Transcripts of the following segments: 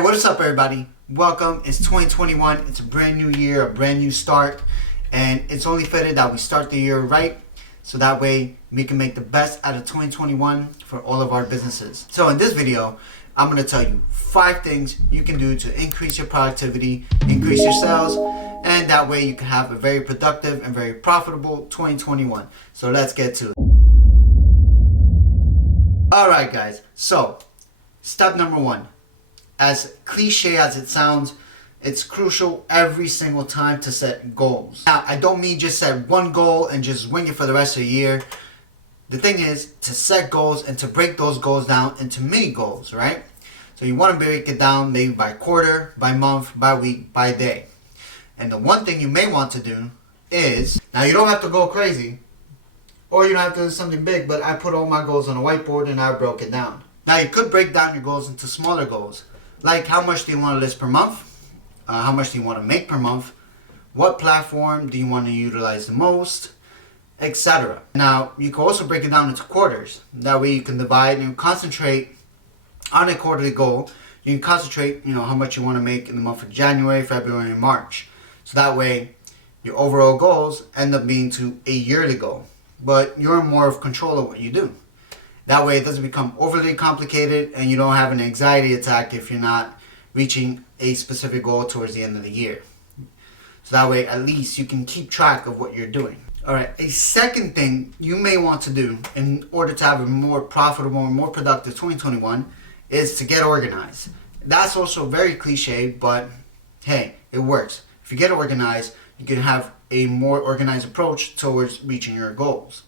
Hey, what is up, everybody? Welcome. It's 2021. It's a brand new year, a brand new start, and it's only fitted that we start the year right, so that way we can make the best out of 2021 for all of our businesses. So in this video, I'm going to tell you 5 things you can do to increase your productivity, increase your sales, and that way you can have a very productive and very profitable 2021. So let's get to it. Alright guys, so step number 1. As cliche as it sounds, it's crucial every single time to set goals. Now, I don't mean just set one goal and just wing it for the rest of the year. The thing is to set goals and to break those goals down into mini goals, right? So you want to break it down maybe by quarter, by month, by week, by day. And the one thing you may want to do is, now you don't have to go crazy, or you don't have to do something big, but I put all my goals on a whiteboard and I broke it down. Now you could break down your goals into smaller goals. Like how much do you want to list per month? How much do you want to make per month? What platform do you want to utilize the most? Etc. Now you can also break it down into quarters. That way you can divide and concentrate on a quarterly goal. You can concentrate, how much you want to make in the month of January, February, and March. So that way your overall goals end up being to a yearly goal. But you're more of control of what you do. That way it doesn't become overly complicated and you don't have an anxiety attack if you're not reaching a specific goal towards the end of the year. So that way at least you can keep track of what you're doing. Alright, a second thing you may want to do in order to have a more profitable and more productive 2021 is to get organized. That's also very cliche, but hey, it works. If you get organized, you can have a more organized approach towards reaching your goals.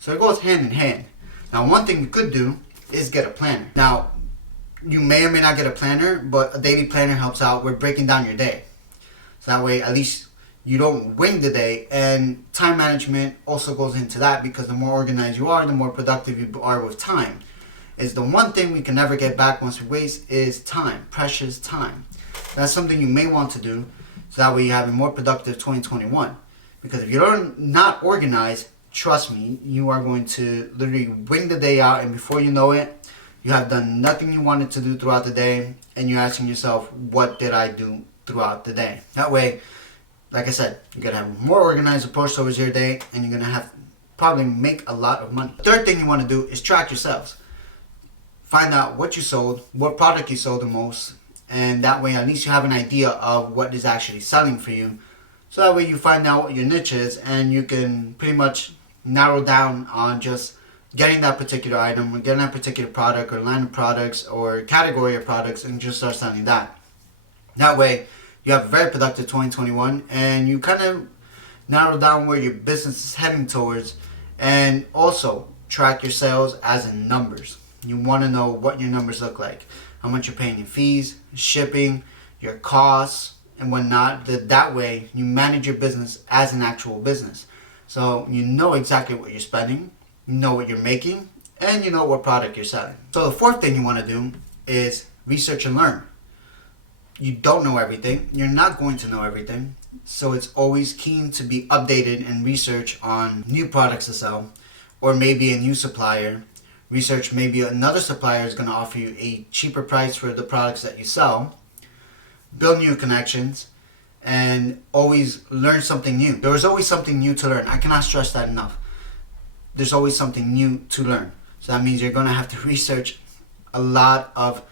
So it goes hand in hand. Now, one thing you could do is get a planner. Now, you may or may not get a planner, but a daily planner helps out with breaking down your day. So that way, at least you don't wing the day, and time management also goes into that, because the more organized you are, the more productive you are with time. Is the one thing we can never get back once we waste is time, precious time. That's something you may want to do, so that way you have a more productive 2021. Because if you're not organized, trust me, you are going to literally wing the day out, and before you know it, you have done nothing you wanted to do throughout the day, and you're asking yourself, what did I do throughout the day? That way, like I said, you're going to have a more organized approach towards your day, and you're going to have probably make a lot of money. The third thing you want to do is track your sales. Find out what you sold, what product you sold the most, and that way at least you have an idea of what is actually selling for you. So that way you find out what your niche is, and you can pretty much narrow down on just getting that particular item, or getting that particular product or line of products or category of products, and just start selling that. That way you have a very productive 2021, and you kind of narrow down where your business is heading towards. And also track your sales as in numbers. You want to know what your numbers look like, how much you're paying in fees, shipping, your costs, and whatnot. That way you manage your business as an actual business. So you know exactly what you're spending, you know what you're making, and you know what product you're selling. So the fourth thing you want to do is research and learn. You don't know everything. You're not going to know everything. So it's always keen to be updated and research on new products to sell, or maybe a new supplier. Research maybe another supplier is going to offer you a cheaper price for the products that you sell. Build new connections. And always learn something new. There is always something new to learn. I cannot stress that enough. There's always something new to learn. So that means you're going to have to research a lot of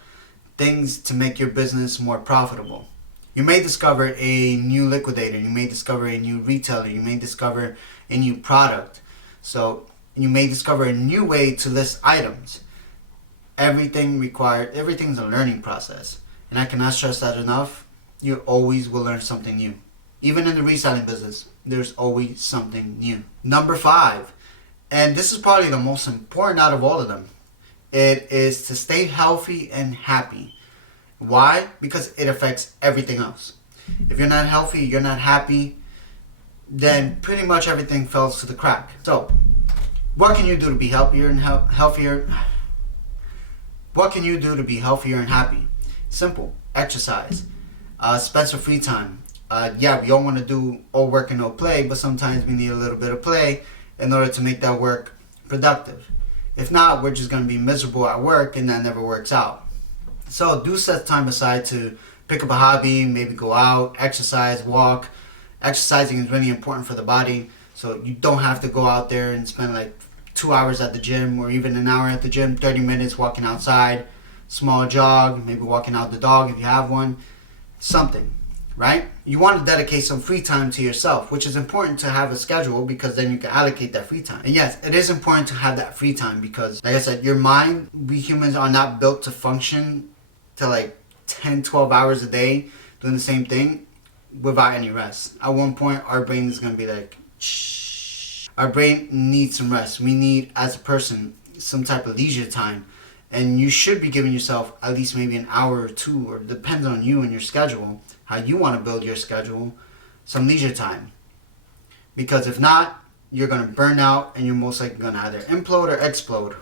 things to make your business more profitable. You may discover a new liquidator. You may discover a new retailer. You may discover a new product. So you may discover a new way to list items. Everything's a learning process. And I cannot stress that enough. You always will learn something new. Even in the reselling business, there's always something new. Number 5, and this is probably the most important out of all of them, it is to stay healthy and happy. Why? Because it affects everything else. If you're not healthy, you're not happy, then pretty much everything falls to the crack. So, what can you do to be healthier and healthier? What can you do to be healthier and happy? Simple. Exercise. Spend some free time. We all want to do all work and no play, but sometimes we need a little bit of play in order to make that work productive. If not, we're just going to be miserable at work, and that never works out. So do set time aside to pick up a hobby, maybe go out, exercise, walk. Exercising is really important for the body, so you don't have to go out there and spend like 2 hours at the gym or even an hour at the gym, 30 minutes walking outside, small jog, maybe walking out the dog if you have one, something, right? You want to dedicate some free time to yourself, which is important to have a schedule because then you can allocate that free time. And yes, it is important to have that free time because, like I said, your mind, we humans are not built to function to like 10, 12 hours a day doing the same thing without any rest. At one point, our brain is going to be like, shh. Our brain needs some rest. We need, as a person, some type of leisure time. And you should be giving yourself at least maybe an hour or two, or depends on you and your schedule, how you want to build your schedule, some leisure time. Because if not, you're going to burn out and you're most likely going to either implode or explode.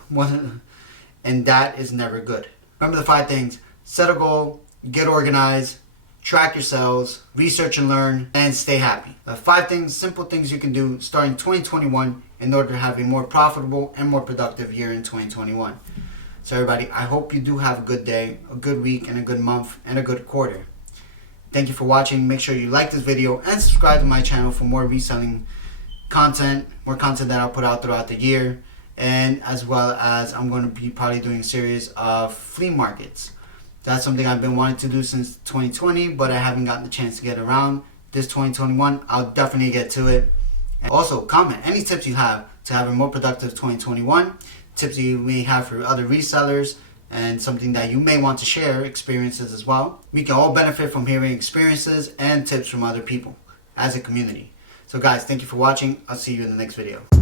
And that is never good. Remember the 5 things. Set a goal, get organized, track your sales, research and learn, and stay happy. The 5 things, simple things you can do starting 2021 in order to have a more profitable and more productive year in 2021. So everybody, I hope you do have a good day, a good week, and a good month, and a good quarter. Thank you for watching. Make sure you like this video and subscribe to my channel for more reselling content, more content that I'll put out throughout the year, and as well as I'm going to be probably doing a series of flea markets. That's something I've been wanting to do since 2020, but I haven't gotten the chance to get around. This 2021, I'll definitely get to it. And also, comment any tips you have to have a more productive 2021, tips you may have for other resellers, and something that you may want to share, experiences as well. We can all benefit from hearing experiences and tips from other people as a community. So guys, thank you for watching. I'll see you in the next video.